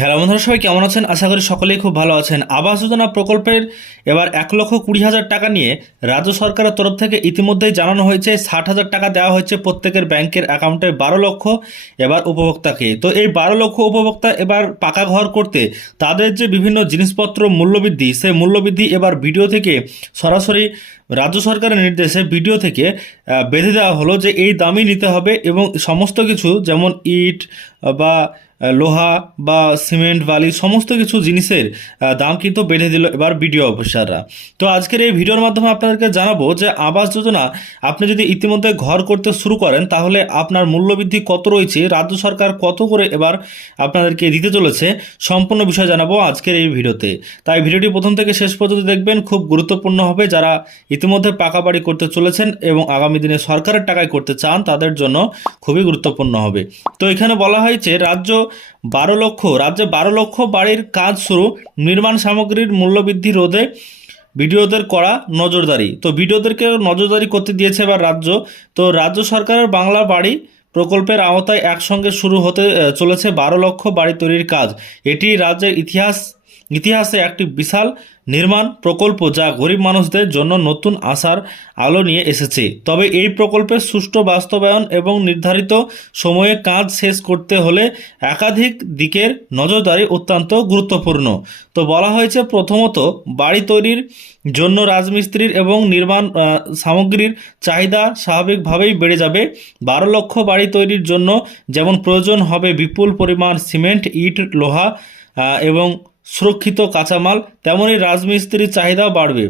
Hello বন্ধুরা, সবাই কেমন আছেন? আশা করি সকলেই খুব ভালো আছেন। আবাস যোজনা প্রকল্পের এবার এক লক্ষ কুড়ি হাজার টাকা নিয়ে রাজ্য সরকারের তরফ থেকে ইতিমধ্যেই জানানো হয়েছে, ষাট হাজার টাকা দেওয়া হয়েছে প্রত্যেকের ব্যাংকের অ্যাকাউন্টে বারো লক্ষ এবার উপভোক্তাকে। তো এই বারো লক্ষ উপভোক্তা এবার পাকা ঘর করতে তাদের যে বিভিন্ন জিনিসপত্র মূল্যবৃদ্ধি, সেই মূল্যবৃদ্ধি এবার ভিডিও থেকে সরাসরি রাজ্য সরকারের নির্দেশে ভিডিও থেকে বেঁধে দেওয়া হলো যে এই দামই নিতে হবে এবং সমস্ত কিছু যেমন ইট বা লোহা বা সিমেন্ট, বালি সমস্ত কিছু জিনিসের দাম কিন্তু বেঁধে দিল এবার বিডিও অফিসাররা। তো আজকের এই ভিডিওর মাধ্যমে আপনাদেরকে জানাব যে আবাস যোজনা আপনি যদি ইতিমধ্যে ঘর করতে শুরু করেন, তাহলে আপনার মূল্যবৃদ্ধি কত রয়েছে, রাজ্য সরকার কত করে এবার আপনাদেরকে দিতে চলেছে, সম্পূর্ণ বিষয় জানাব আজকের এই ভিডিওতে। তাই ভিডিওটি প্রথম থেকে শেষ পর্যন্ত দেখবেন, খুব গুরুত্বপূর্ণ হবে যারা ইতিমধ্যে পাকা বাড়ি করতে চলেছেন এবং আগামী দিনে সরকারের টাকায় করতে চান, তাদের জন্য খুবই গুরুত্বপূর্ণ হবে। তো এখানে বলা হয়েছে, রাজ্য বারো লক্ষ, রাজ্যে বারো লক্ষ বাড়ির কাজ শুরু, নির্মাণ সামগ্রীর মূল্যবৃদ্ধি রোধে বিডিওদের করা নজরদারি। তো বিডিওদেরকে নজরদারি করতে দিয়েছে এবার রাজ্য। তো রাজ্য সরকারের বাংলা বাড়ি প্রকল্পের আওতায় একসঙ্গে শুরু হতে চলেছে বারো লক্ষ বাড়ি তৈরির কাজ। এটি রাজ্যের ইতিহাস ইতিহাসে একটি বিশাল নির্মাণ প্রকল্প যা গরিব মানুষদের জন্য নতুন আশার আলো নিয়ে এসেছে। তবে এই প্রকল্পের সুষ্ঠু বাস্তবায়ন এবং নির্ধারিত সময়ে কাজ শেষ করতে হলে একাধিক দিকের নজরদারি অত্যন্ত গুরুত্বপূর্ণ। তো বলা হয়েছে, প্রথমত, বাড়ি তৈরির জন্য রাজমিস্ত্রির এবং নির্মাণ সামগ্রীর চাহিদা স্বাভাবিকভাবেই বেড়ে যাবে। বারো লক্ষ বাড়ি তৈরির জন্য যেমন প্রয়োজন হবে বিপুল পরিমাণ সিমেন্ট, ইট, লোহা এবং সুরক্ষিত কাঁচামাল, তেমনই রাজমিস্ত্রির চাহিদাও বাড়বে।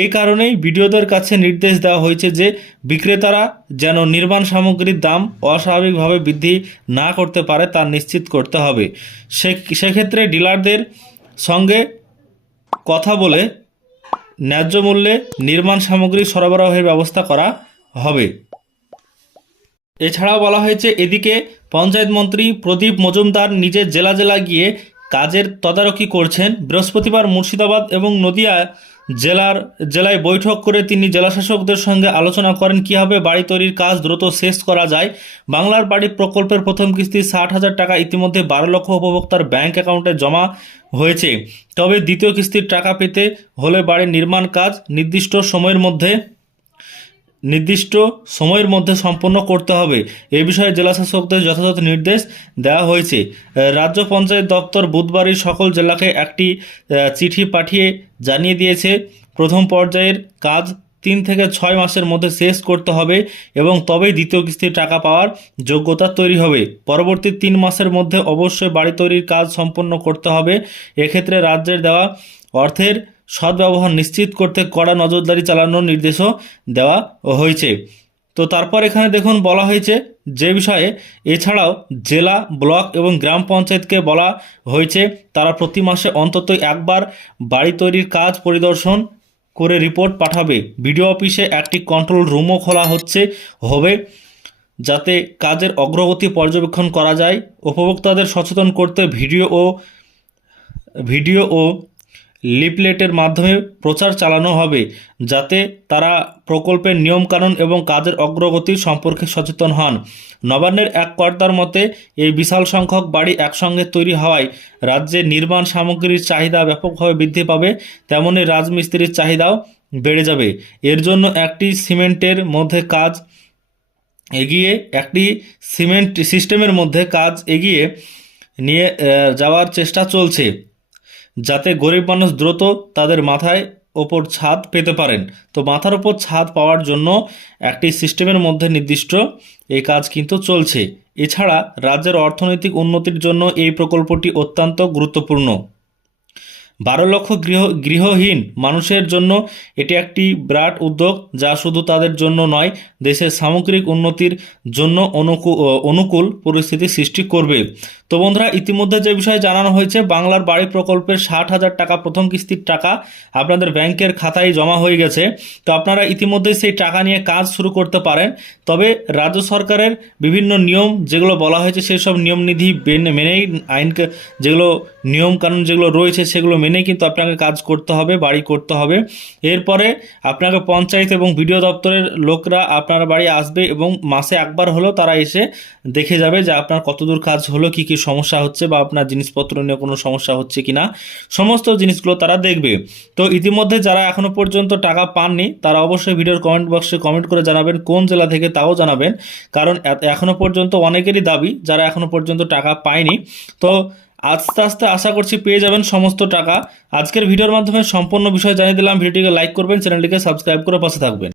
এই কারণেই বিডিওদের কাছে নির্দেশ দেওয়া হয়েছে যে বিক্রেতারা যেন নির্মাণ সামগ্রীর দাম অস্বাভাবিকভাবে বৃদ্ধি না করতে পারে তা নিশ্চিত করতে হবে। সে, সেক্ষেত্রে ডিলারদের সঙ্গে কথা বলে ন্যায্য মূল্যে নির্মাণ সামগ্রী সরবরাহের ব্যবস্থা করা হবে। এছাড়াও বলা হয়েছে, এদিকে পঞ্চায়েত মন্ত্রী প্রদীপ মজুমদার নিজের জেলা জেলা গিয়ে কাজের তদারকি করছেন বৃহস্পতিবার মুর্শিদাবাদ এবং নদিয়া জেলার, জেলায় বৈঠক করে তিনি জেলাশাসকদের সঙ্গে আলোচনা করেন কীভাবে বাড়ি তৈরির কাজ দ্রুত শেষ করা যায়। বাংলার বাড়ি প্রকল্পের প্রথম কিস্তি ষাট হাজার টাকা। ইতিমধ্যে বারো লক্ষ উপভোক্তার ব্যাংক অ্যাকাউন্টে জমা হয়েছে। তবে দ্বিতীয় কিস্তির টাকা পেতে হলে বাড়ির নির্মাণ কাজ নির্দিষ্ট সময়ের মধ্যে নির্দিষ্ট সময়ের মধ্যে সম্পন্ন করতে হবে। এ বিষয়ে জেলাশাসকদের যথাযথ নির্দেশ দেওয়া হয়েছে। রাজ্য পঞ্চায়েত দপ্তর বুধবারই সকল জেলাকে একটি চিঠি পাঠিয়ে জানিয়ে দিয়েছে। প্রথম পর্যায়ের কাজ তিন থেকে ছয় মাসের মধ্যে শেষ করতে হবে এবং তবেই দ্বিতীয় কিস্তির টাকা পাওয়ার যোগ্যতা তৈরি হবে। পরবর্তী তিন মাসের মধ্যে অবশ্যই বাড়ি তৈরির কাজ সম্পন্ন করতে হবে। এক্ষেত্রে রাজ্যের দেওয়া অর্থের সদ্ব্যবহার নিশ্চিত করতে কড়া নজরদারি চালানোর নির্দেশও দেওয়া হয়েছে। তো তারপর এখানে দেখুন বলা হয়েছে, যে বিষয়ে এছাড়াও জেলা, ব্লক এবং গ্রাম পঞ্চায়েতকে বলা হয়েছে, তারা প্রতি মাসে অন্তত একবার বাড়ি তৈরির কাজ পরিদর্শন করে রিপোর্ট পাঠাবে। বিডিও অফিসে একটি কন্ট্রোল রুমও খোলা হচ্ছে, হবে যাতে কাজের অগ্রগতি পর্যবেক্ষণ করা যায়। উপভোক্তাদের সচেতন করতে ভিডিও ও ভিডিও ও লিফলেটের মাধ্যমে প্রচার চালানো হবে যাতে তারা প্রকল্পের নিয়মকানুন এবং কাজের অগ্রগতি সম্পর্কে সচেতন হন। নবান্নের এক কর্তার মতে, এই বিশাল সংখ্যক বাড়ি একসঙ্গে তৈরি হওয়ায় রাজ্যে নির্মাণ সামগ্রীর চাহিদা ব্যাপকভাবে বৃদ্ধি পাবে, তেমনি রাজমিস্ত্রির চাহিদাও বেড়ে যাবে। এর জন্য একটি সিমেন্টের মধ্যে কাজ এগিয়ে, একটি সিমেন্ট সিস্টেমের মধ্যে কাজ এগিয়ে নিয়ে যাওয়ার চেষ্টা চলছে। যাতে গরিব মানুষ দ্রুত তাদের মাথায় ওপর ছাদ পেতে পারেন। তো মাথার ওপর ছাদ পাওয়ার জন্য একটি সিস্টেমের মধ্যে নির্দিষ্ট এই কাজ কিন্তু চলছে। এছাড়া রাজ্যের অর্থনৈতিক উন্নতির জন্য এই প্রকল্পটি অত্যন্ত গুরুত্বপূর্ণ। বারো লক্ষ গৃহ, গৃহহীন মানুষের জন্য এটি একটি বিরাট উদ্যোগ যা শুধু তাদের জন্য নয়, দেশের সামগ্রিক উন্নতির জন্য অনুকূল পরিস্থিতি সৃষ্টি করবে। তো বন্ধুরা, ইতিমধ্যে যে বিষয়ে জানানো হয়েছে, বাংলার বাড়ি প্রকল্পের ষাট হাজার টাকা প্রথম কিস্তির টাকা আপনাদের ব্যাংকের খাতায় জমা হয়ে গেছে। তো আপনারা ইতিমধ্যেই সেই টাকা নিয়ে কাজ শুরু করতে পারেন। তবে রাজ্য সরকারের বিভিন্ন নিয়ম যেগুলো বলা হয়েছে সেই সব নিয়ম নিধি মেনেই আইন যেগুলো নিয়ম কানুন যেগুলো রয়েছে, সেগুলো মেনেই কিন্তু আপনাকে কাজ করতে হবে, বাড়ি করতে হবে। এরপরে আপনাকে পঞ্চায়েত এবং বিডিও দপ্তরের লোকরা আপনার বাড়ি আসবে এবং মাসে একবার হলেও তারা এসে দেখে যাবে যে আপনার কতদূর কাজ হলো, কি কি কি সমস্যা হচ্ছে বা আপনার জিনিসপত্র নিয়ে কোনো সমস্যা হচ্ছে কি না সমস্ত জিনিসগুলো তারা দেখবে। তো ইতিমধ্যে যারা এখনও পর্যন্ত টাকা পাননি, তারা অবশ্যই ভিডিওর কমেন্ট বক্সে কমেন্ট করে জানাবেন, কোন জেলা থেকে তাও জানাবেন। কারণ এ- এখনও পর্যন্ত অনেকেরই দাবি যারা এখনও পর্যন্ত টাকা পায়নি। তো আস্তে আস্তে আশা করছি পেয়ে যাবেন সমস্ত টাকা। আজকের ভিডিওর মাধ্যমে সম্পূর্ণ বিষয় জানিয়ে দিলাম। ভিডিওটিকে লাইক করবেন, চ্যানেলটিকে সাবস্ক্রাইব করে পাশে থাকবেন।